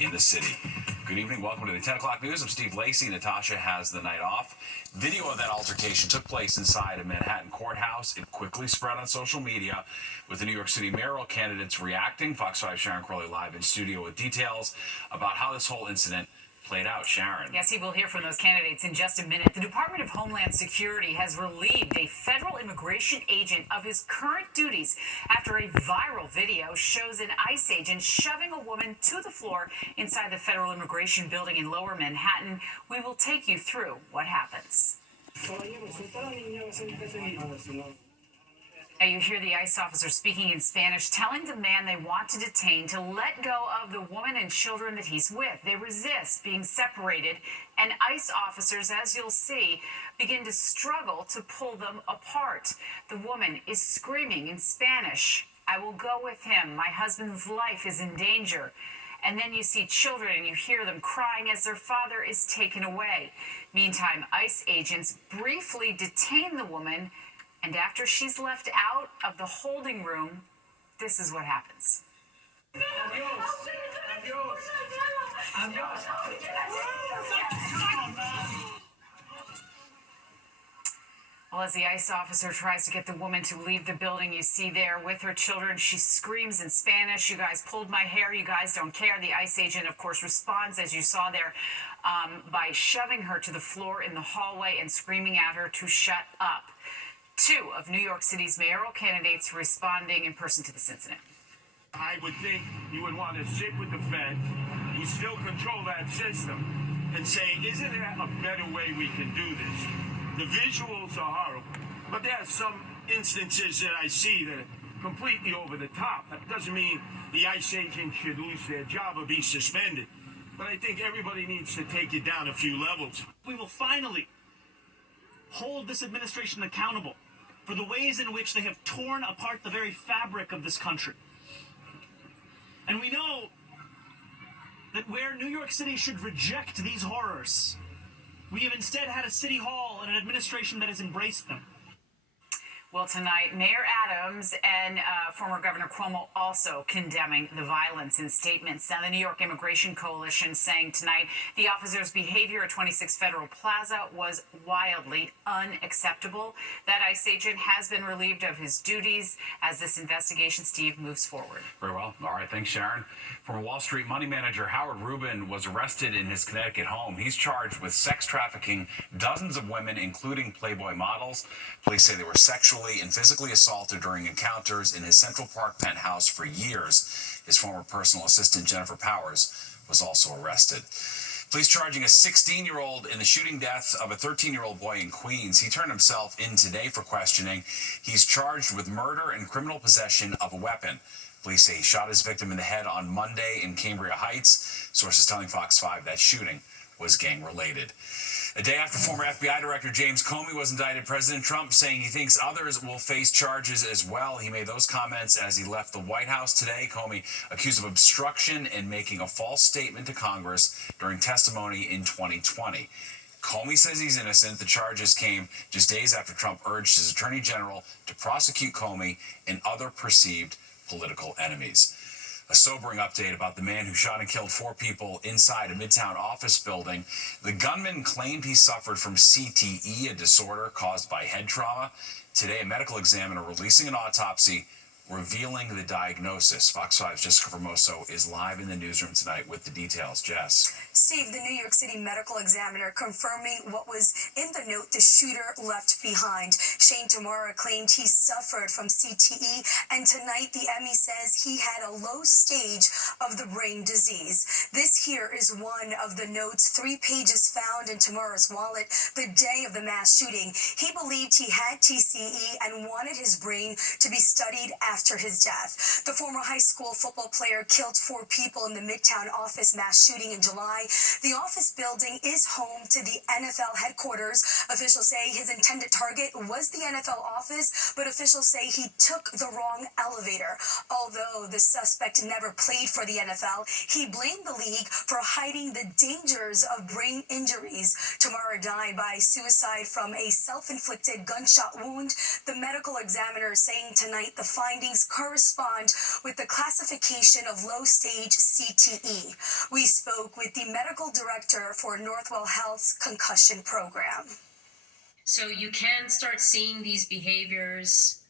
in the city. Good evening. Welcome to the 10 o'clock news. I'm Steve Lacey. Natasha has the night off. Video of that altercation took place inside a Manhattan courthouse. It quickly spread on social media with the New York City mayoral candidates reacting. Fox 5 Sharon Crowley live in studio with details about how this whole incident played out. Sharon. Yes, we'll hear from those candidates in just a minute. The Department of Homeland Security has relieved a federal immigration agent of his current duties after a viral video shows an ICE agent shoving a woman to the floor inside the federal immigration building in Lower Manhattan. We will take you through what happens. Now you hear the ICE officer speaking in Spanish, telling the man they want to detain to let go of the woman and children that he's with. They resist being separated, and ICE officers, as you'll see, begin to struggle to pull them apart. The woman is screaming in Spanish, "I will go with him. My husband's life is in danger." And then you see children and you hear them crying as their father is taken away. Meantime, ICE agents briefly detain the woman, and after she's left out of the holding room, this is what happens. Well, as the ICE officer tries to get the woman to leave the building, you see there with her children, she screams in Spanish, "You guys pulled my hair, you guys don't care." The ICE agent, of course, responds, as you saw there, by shoving her to the floor in the hallway and screaming at her to shut up. Two of New York City's mayoral candidates responding in person to this incident. I would think you would want to sit with the Fed, who still control that system, and say, isn't there a better way we can do this? The visuals are horrible, but there are some instances that I see that are completely over the top. That doesn't mean the ICE agent should lose their job or be suspended, but I think everybody needs to take it down a few levels. We will finally hold this administration accountable for the ways in which they have torn apart the very fabric of this country. And we know that where New York City should reject these horrors, we have instead had a city hall and an administration that has embraced them. Well, tonight, Mayor Adams and former Governor Cuomo also condemning the violence in statements. Now, the New York Immigration Coalition saying tonight the officer's behavior at 26 Federal Plaza was wildly unacceptable. That ICE agent has been relieved of his duties as this investigation, Steve, moves forward. Very well. All right. Thanks, Sharon. Former Wall Street money manager Howard Rubin was arrested in his Connecticut home. He's charged with sex trafficking dozens of women, including Playboy models. Police say they were sexually and physically assaulted during encounters in his Central Park penthouse for years. His former personal assistant, Jennifer Powers, was also arrested. Police charging a 16-year-old in the shooting death of a 13-year-old boy in Queens. He turned himself in today for questioning. He's charged with murder and criminal possession of a weapon. Police say he shot his victim in the head on Monday in Cambria Heights. Sources telling Fox 5 that shooting was gang-related. A day after former FBI Director James Comey was indicted, President Trump saying he thinks others will face charges as well. He made those comments as he left the White House today. Comey accused of obstruction and making a false statement to Congress during testimony in 2020. Comey says he's innocent. The charges came just days after Trump urged his attorney general to prosecute Comey and other perceived political enemies. A sobering update about the man who shot and killed 4 people inside a Midtown office building. The gunman claimed he suffered from CTE, a disorder caused by head trauma. Today, a medical examiner releasing an autopsy revealing the diagnosis. Fox 5's Jessica Formoso is live in the newsroom tonight with the details. Jess. Steve, the New York City medical examiner confirming what was in the note the shooter left behind. Shane Tamara claimed he suffered from CTE, and tonight the ME says he had a low stage of the brain disease. This here is one of the notes, 3 pages found in Tamara's wallet the day of the mass shooting. He believed he had TCE and wanted his brain to be studied after his death. The former high school football player killed 4 people in the Midtown office mass shooting in July. The office building is home to the NFL headquarters. Officials say his intended target was the NFL office, but officials say he took the wrong elevator. Although the suspect never played for the NFL, he blamed the league for hiding the dangers of brain injuries. Tamara died by suicide from a self-inflicted gunshot wound. The medical examiner is saying tonight the findings findings correspond with the classification of low-stage CTE. We spoke with the medical director for Northwell Health's concussion program. So you can start seeing these behaviors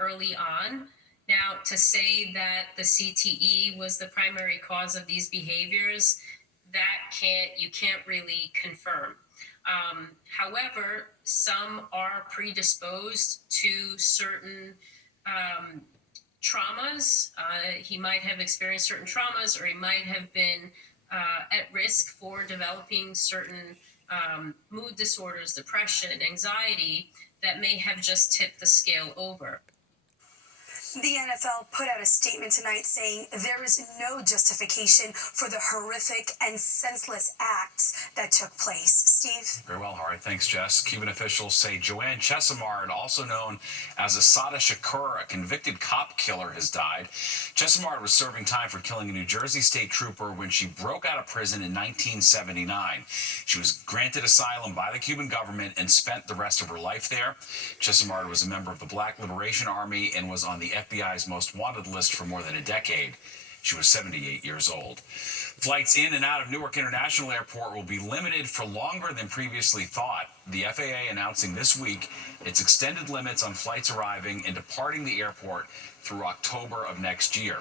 early on. Now, to say that the CTE was the primary cause of these behaviors, you can't really confirm. However, some are predisposed to certain traumas. He might have experienced certain traumas, or he might have been at risk for developing certain mood disorders, depression, anxiety, that may have just tipped the scale over. The NFL put out a statement tonight saying there is no justification for the horrific and senseless acts that took place. Steve? Very well, all right. Thanks, Jess. Cuban officials say Joanne Chesimard, also known as Asada Shakur, a convicted cop killer, has died. Chesimard was serving time for killing a New Jersey state trooper when she broke out of prison in 1979. She was granted asylum by the Cuban government and spent the rest of her life there. Chesimard was a member of the Black Liberation Army and was on the FBI's most wanted list for more than a decade. She was 78 years old. Flights in and out of Newark International Airport will be limited for longer than previously thought. The FAA announcing this week its extended limits on flights arriving and departing the airport through October of next year.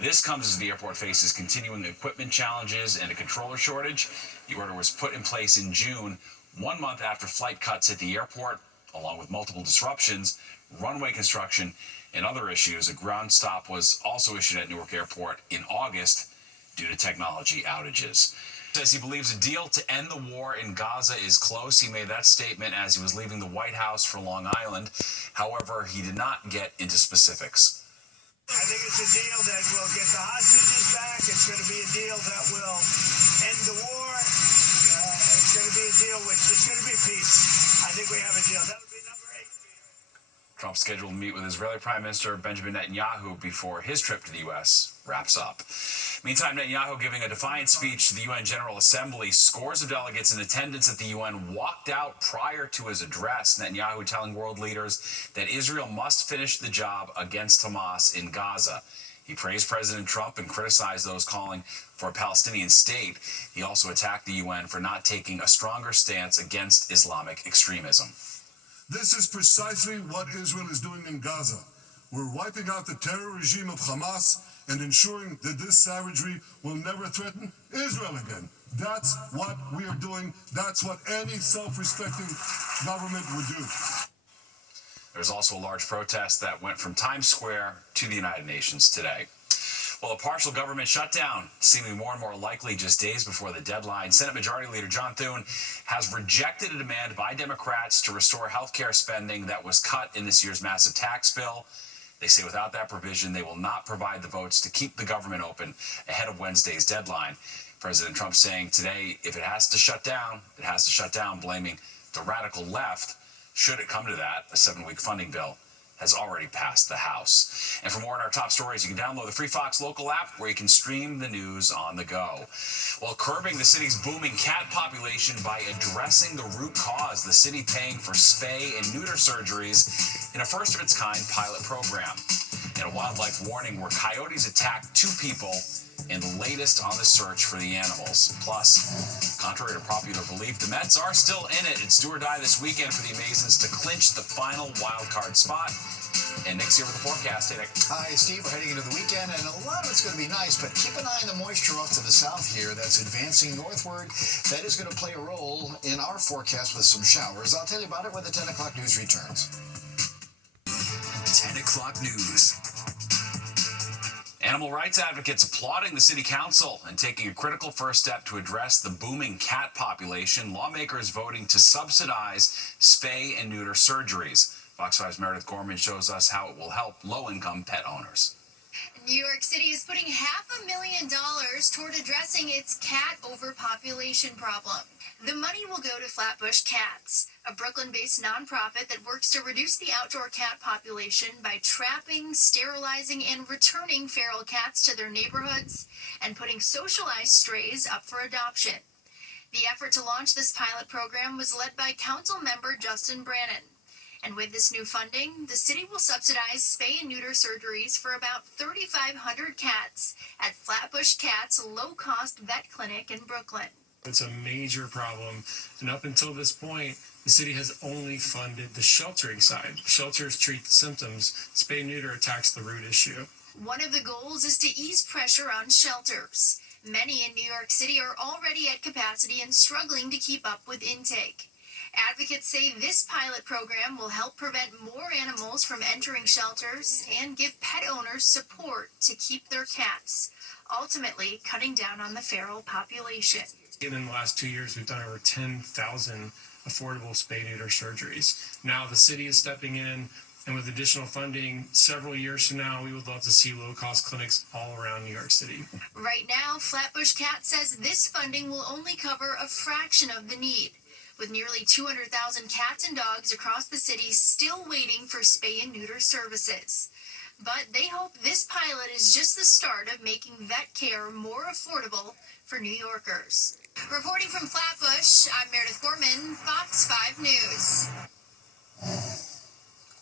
This comes as the airport faces continuing equipment challenges and a controller shortage. The order was put in place in June, 1 month after flight cuts hit the airport, along with multiple disruptions, runway construction, and other issues. A ground stop was also issued at Newark Airport in August due to technology outages. Says he believes a deal to end the war in Gaza is close. He made that statement as he was leaving the White House for Long Island. However, he did not get into specifics. I think it's a deal that will get the hostages back. It's going to be a deal that will end the war. It's going to be a deal which it's going to be peace. I think we have a deal. That'll be number 8. Trump scheduled to meet with Israeli Prime Minister Benjamin Netanyahu before his trip to the U.S. wraps up. Meantime, Netanyahu giving a defiant speech to the UN General Assembly. Scores of delegates in attendance at the UN walked out prior to his address. Netanyahu telling world leaders that Israel must finish the job against Hamas in Gaza. He praised President Trump and criticized those calling for a Palestinian state. He also attacked the UN for not taking a stronger stance against Islamic extremism. This is precisely what Israel is doing in Gaza. We're wiping out the terror regime of Hamas and ensuring that this savagery will never threaten Israel again. That's what we are doing. That's what any self-respecting government would do. There's also a large protest that went from Times Square to the United Nations today. Well, a partial government shutdown seeming more and more likely just days before the deadline. Senate Majority Leader John Thune has rejected a demand by Democrats to restore health care spending that was cut in this year's massive tax bill. They say without that provision, they will not provide the votes to keep the government open ahead of Wednesday's deadline. President Trump saying today, if it has to shut down, it has to shut down, blaming the radical left. Should it come to that, a 7-week funding bill has already passed the House. And for more on our top stories, you can download the Free Fox local app where you can stream the news on the go. While curbing the city's booming cat population by addressing the root cause, the city paying for spay and neuter surgeries in a first-of-its-kind pilot program. And a wildlife warning where coyotes attacked 2 people and the latest on the search for the animals. Plus, contrary to popular belief, the Mets are still in it. It's do or die this weekend for the Amazons to clinch the final wild card spot. And Nick's here with the forecast. Hey, Nick. Hi, Steve. We're heading into the weekend, and a lot of it's going to be nice, but keep an eye on the moisture off to the south here. That's advancing northward. That is going to play a role in our forecast with some showers. I'll tell you about it when the 10 o'clock news returns. 10 o'clock news. Animal rights advocates applauding the city council and taking a critical first step to address the booming cat population. Lawmakers voting to subsidize spay and neuter surgeries. Fox 5's Meredith Gorman shows us how it will help low-income pet owners. New York City is putting $500,000 toward addressing its cat overpopulation problem. The money will go to Flatbush Cats, a Brooklyn-based nonprofit that works to reduce the outdoor cat population by trapping, sterilizing, and returning feral cats to their neighborhoods and putting socialized strays up for adoption. The effort to launch this pilot program was led by council member Justin Brannon. And with this new funding, the city will subsidize spay and neuter surgeries for about 3,500 cats at Flatbush Cat's low-cost vet clinic in Brooklyn. It's a major problem, and up until this point, the city has only funded the sheltering side. Shelters treat the symptoms, spay and neuter attacks the root issue. One of the goals is to ease pressure on shelters. Many in New York City are already at capacity and struggling to keep up with intake. Advocates say this pilot program will help prevent more animals from entering shelters and give pet owners support to keep their cats, ultimately cutting down on the feral population. In the last 2 years, we've done over 10,000 affordable spay-neuter surgeries. Now the city is stepping in, and with additional funding, several years from now, we would love to see low-cost clinics all around New York City. Right now, Flatbush Cat says this funding will only cover a fraction of the need, with nearly 200,000 cats and dogs across the city still waiting for spay and neuter services. But they hope this pilot is just the start of making vet care more affordable for New Yorkers. Reporting from Flatbush, I'm Meredith Gorman, Fox 5 News.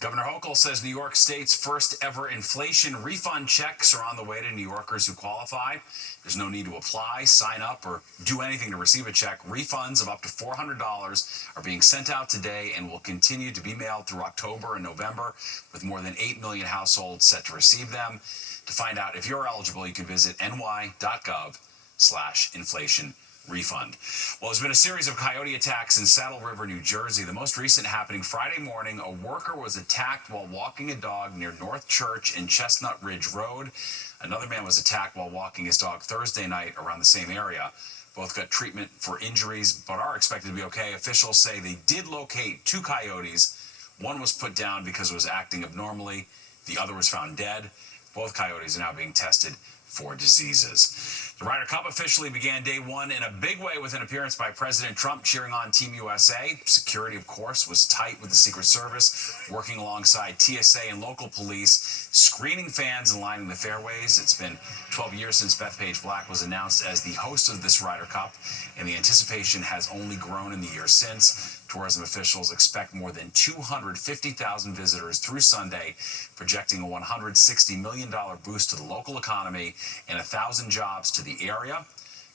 Governor Hochul says New York State's first ever inflation refund checks are on the way to New Yorkers who qualify. There's no need to apply, sign up, or do anything to receive a check. Refunds of up to $400 are being sent out today and will continue to be mailed through October and November, with more than 8 million households set to receive them. To find out if you're eligible, you can visit ny.gov/inflation refund. Well, there's been a series of coyote attacks in Saddle River, New Jersey. The most recent happening Friday morning. A worker was attacked while walking a dog near North Church and Chestnut Ridge Road. Another man was attacked while walking his dog Thursday night around the same area. Both got treatment for injuries, but are expected to be okay. Officials say they did locate 2 coyotes. One was put down because it was acting abnormally. The other was found dead. Both coyotes are now being tested for diseases. The Ryder Cup officially began day one in a big way with an appearance by President Trump cheering on Team USA. Security, of course, was tight with the Secret Service, working alongside TSA and local police, screening fans and lining the fairways. It's been 12 years since Bethpage Black was announced as the host of this Ryder Cup, and the anticipation has only grown in the years since. Tourism officials expect more than 250,000 visitors through Sunday, projecting a $160 million boost to the local economy and 1,000 jobs to the area.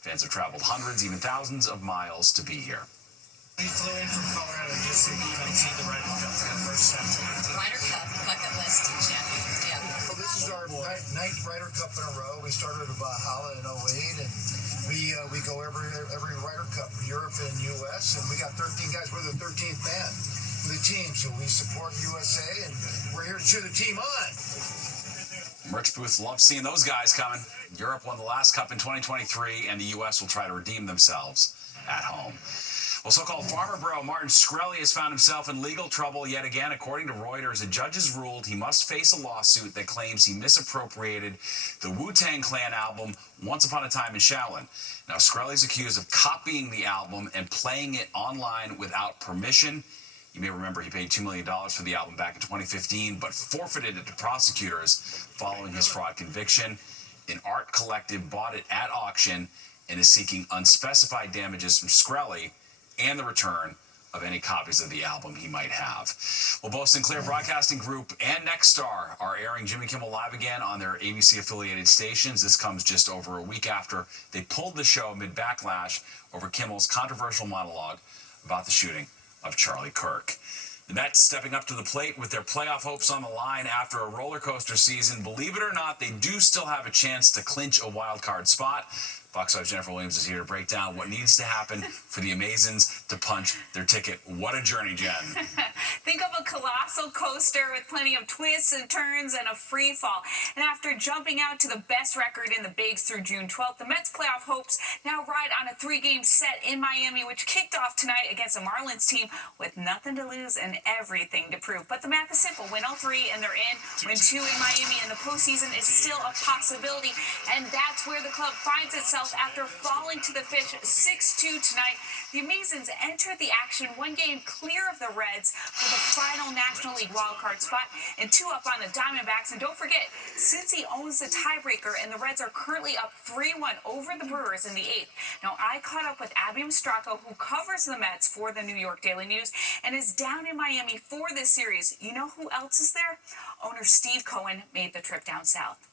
Fans have traveled hundreds, even thousands of miles to be here. We flew in from Colorado just to come see the Ryder Cup for the first time. Ryder Cup, bucket list champion. Yeah. Well, this is our ninth Ryder Cup in a row. We started at Valhalla in 08, and we go every Ryder Cup, Europe and U.S., and we got 13 guys. We're the 13th man of the team, so we support USA, and we're here to cheer the team on. Merch booths love seeing those guys coming. Europe won the last cup in 2023, and the U.S. will try to redeem themselves at home. Well, so-called farmer bro Martin Shkreli has found himself in legal trouble yet again. According to Reuters, a judge has ruled he must face a lawsuit that claims he misappropriated the Wu-Tang Clan album Once Upon a Time in Shaolin. Now, Shkreli is accused of copying the album and playing it online without permission. You may remember he paid $2 million for the album back in 2015, but forfeited it to prosecutors following his fraud conviction. An art collective bought it at auction and is seeking unspecified damages from Shkreli and the return of any copies of the album he might have. Well, both Sinclair Broadcasting Group and Nexstar are airing Jimmy Kimmel Live again on their ABC-affiliated stations. This comes just over a week after they pulled the show amid backlash over Kimmel's controversial monologue about the shooting of Charlie Kirk. The Mets stepping up to the plate with their playoff hopes on the line after a roller coaster season. Believe it or not, they do still have a chance to clinch a wild card spot. Fox 5's Jennifer Williams is here to break down what needs to happen for the Amazons to punch their ticket. What a journey, Jen. Think of a colossal coaster with plenty of twists and turns and a free fall. And after jumping out to the best record in the bigs through June 12th, the Mets' playoff hopes now ride on a 3-game set in Miami, which kicked off tonight against a Marlins team with nothing to lose and everything to prove. But the math is simple. Win all 3 and they're in. Win 2 in Miami and the postseason is still a possibility. And that's where the club finds itself after falling to the fish 6-2 tonight. The Amazons entered the action 1 game clear of the Reds, for the final National League wildcard spot and 2 up on the Diamondbacks. And don't forget, Cincy owns the tiebreaker, and the Reds are currently up 3-1 over the Brewers in the 8th. Now, I caught up with Abby Mastracco, who covers the Mets for the New York Daily News and is down in Miami for this series. You know who else is there? Owner Steve Cohen made the trip down south.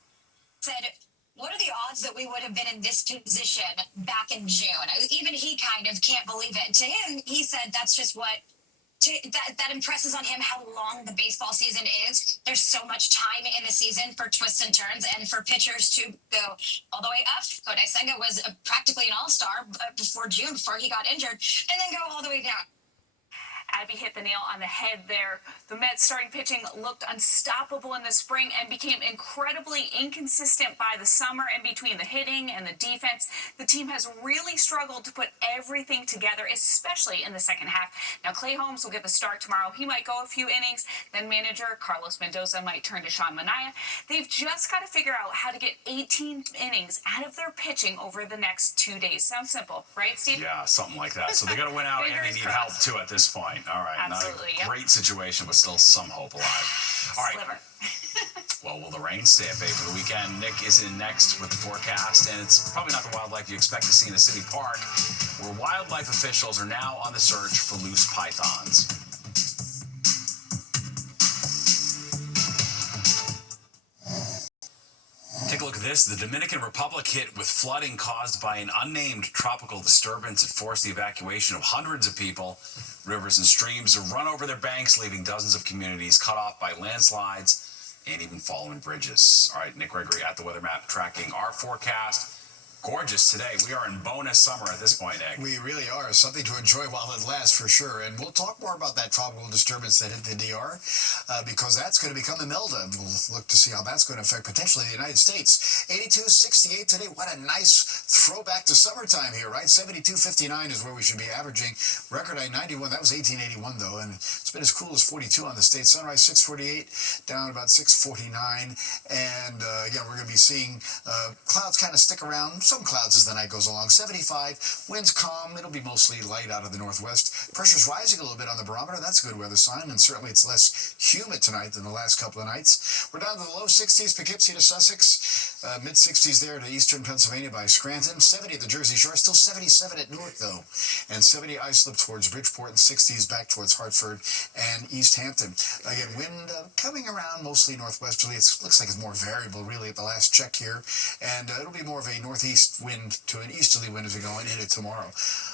Said, what are the odds that we would have been in this position back in June? Even he kind of can't believe it. To him, he said that's just that impresses on him how long the baseball season is. There's so much time in the season for twists and turns and for pitchers to go all the way up. Kodai Senga was practically an all-star before June, before he got injured, and then go all the way down. Abby hit the nail on the head there. The Mets starting pitching looked unstoppable in the spring and became incredibly inconsistent by the summer. And between the hitting and the defense, the team has really struggled to put everything together, especially in the second half. Now, Clay Holmes will get the start tomorrow. He might go a few innings. Then manager Carlos Mendoza might turn to Sean Manaea. They've just got to figure out how to get 18 innings out of their pitching over the next 2 days. Sounds simple, right, Steve? Yeah, something like that. So they got to win out, and they need help too at this point. All right, absolutely, not a great situation, but still some hope alive. All right. Well, will the rain stay at bay for the weekend? Nick is in next with the forecast, and it's probably not the wildlife you expect to see in a city park, where wildlife officials are now on the search for loose pythons. Take a look at this. The Dominican Republic hit with flooding caused by an unnamed tropical disturbance. It forced the evacuation of hundreds of people. Rivers and streams have run over their banks, leaving dozens of communities cut off by landslides and even fallen bridges. All right, Nick Gregory at the Weather Map tracking our forecast. Gorgeous today. We are in bonus summer at this point, Nick. We really are. Something to enjoy while it lasts, for sure. And we'll talk more about that tropical disturbance that hit the DR, because that's going to become Imelda. And we'll look to see how that's going to affect potentially the United States. 82-68 today. What a nice throwback to summertime here, right? 72-59 is where we should be averaging. Record high 91. That was 1881, though. And it's been as cool as 42 on the state. Sunrise 648, down about 649. And again, we're going to be seeing clouds kind of stick around. Some clouds as the night goes along. 75, winds calm. It'll be mostly light out of the northwest. Pressure's rising a little bit on the barometer. That's a good weather sign, and certainly it's less humid tonight than the last couple of nights. We're down to the low 60s, Poughkeepsie to Sussex. Mid 60s there to eastern Pennsylvania by Scranton. 70 at the Jersey Shore. Still 77 at Newark, though. And 70 Islip towards Bridgeport, and 60s back towards Hartford and East Hampton. Again, wind coming around mostly northwesterly. It looks like it's more variable, really, at the last check here. And it'll be more of a northeast wind to an easterly wind as we go into tomorrow.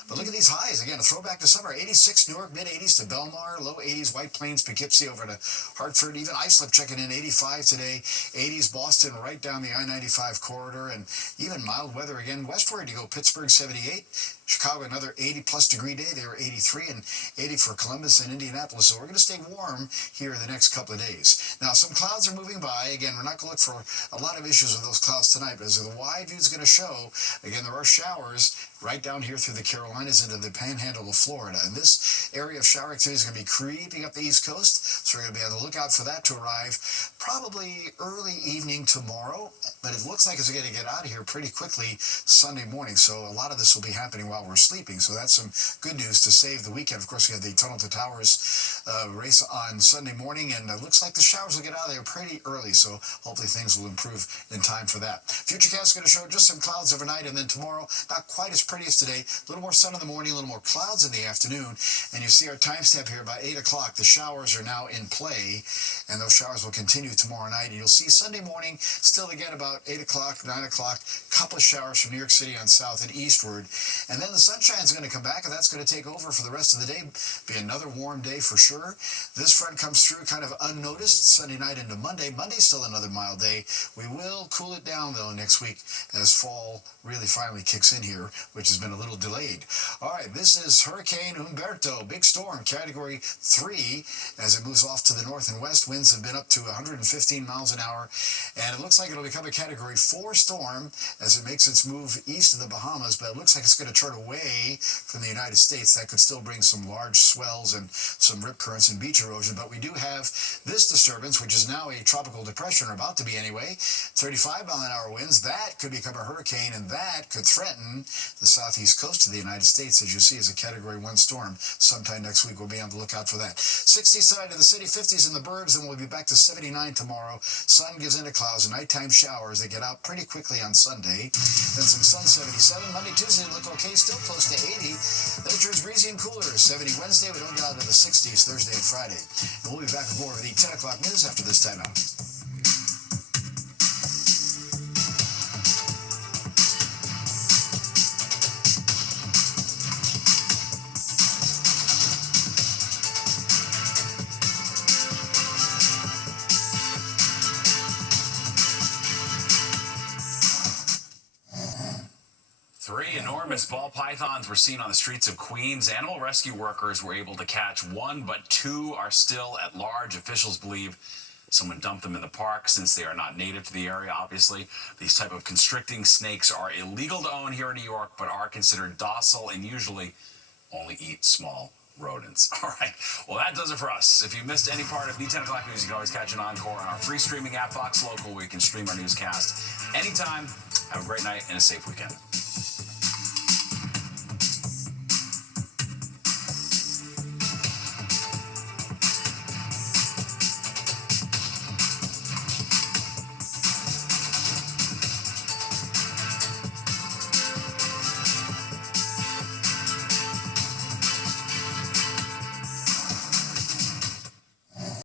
But look at these highs. Again, a throwback to summer. 86 Newark, mid-80s to Belmar, low 80s White Plains, Poughkeepsie over to Hartford. Even Islip checking in 85 today. 80s Boston right down the I-95 corridor. And even mild weather again. Westward you go, Pittsburgh 78. Chicago, another 80-plus degree day. They were 83, and 80 for Columbus and Indianapolis. So we're going to stay warm here the next couple of days. Now, some clouds are moving by. Again, we're not going to look for a lot of issues with those clouds tonight, but as the wide view is going to show, again, there are showers right down here through the Carolinas into the panhandle of Florida. And this area of shower activity is going to be creeping up the East Coast, so we're going to be on the lookout for that to arrive probably early evening tomorrow. But it looks like it's going to get out of here pretty quickly Sunday morning, so a lot of this will be happening while we're sleeping. So that's some good news to save the weekend. Of course, we had the Tunnel to Towers race on Sunday morning, and it looks like the showers will get out of there pretty early, so hopefully things will improve in time for that. Futurecast is going to show just some clouds overnight, and then tomorrow, not quite as pretty as today. A little more sun in the morning, a little more clouds in the afternoon, and you see our timestamp here about 8 o'clock. The showers are now in play, and those showers will continue tomorrow night. And you'll see Sunday morning, still again about 8 o'clock, 9 o'clock, couple of showers from New York City on south and eastward. And then the sunshine's going to come back, and that's going to take over for the rest of the day. Be another warm day for sure. This front comes through kind of unnoticed Sunday night into Monday. Monday's still another mild day. We will cool it down, though, next week as fall really finally kicks in here, which has been a little delayed. All right, this is Hurricane Humberto, big storm, Category 3, as it moves off to the north and west. Winds have been up to 115 miles an hour, and it looks like it'll become a Category 4 storm as it makes its move east of the Bahamas, but it looks like it's going to turn away from the United States. That could still bring some large swells and some rip currents and beach erosion, but we do have this disturbance, which is now a tropical depression, or about to be anyway, 35-mile-an-hour winds. That could become a hurricane, and that could threaten the the southeast coast of the United States, as you see, is a Category 1 storm. Sometime next week, we'll be on the lookout for that. 60 side of the city, 50s in the burbs, and we'll be back to 79 tomorrow. Sun gives into clouds, nighttime showers. They get out pretty quickly on Sunday. Then some sun, 77. Monday, Tuesday look okay, still close to 80. Then it turns breezy and cooler. 70 Wednesday, we don't get out into the 60s Thursday and Friday. And we'll be back with more of the 10 o'clock news after this timeout. Three enormous ball pythons were seen on the streets of Queens. Animal rescue workers were able to catch one, but two are still at large. Officials believe someone dumped them in the park since they are not native to the area, obviously. These type of constricting snakes are illegal to own here in New York, but are considered docile and usually only eat small rodents. All right. Well, that does it for us. If you missed any part of the 10 o'clock news, you can always catch an encore on our free streaming app, Fox Local, where you can stream our newscast anytime. Have a great night and a safe weekend.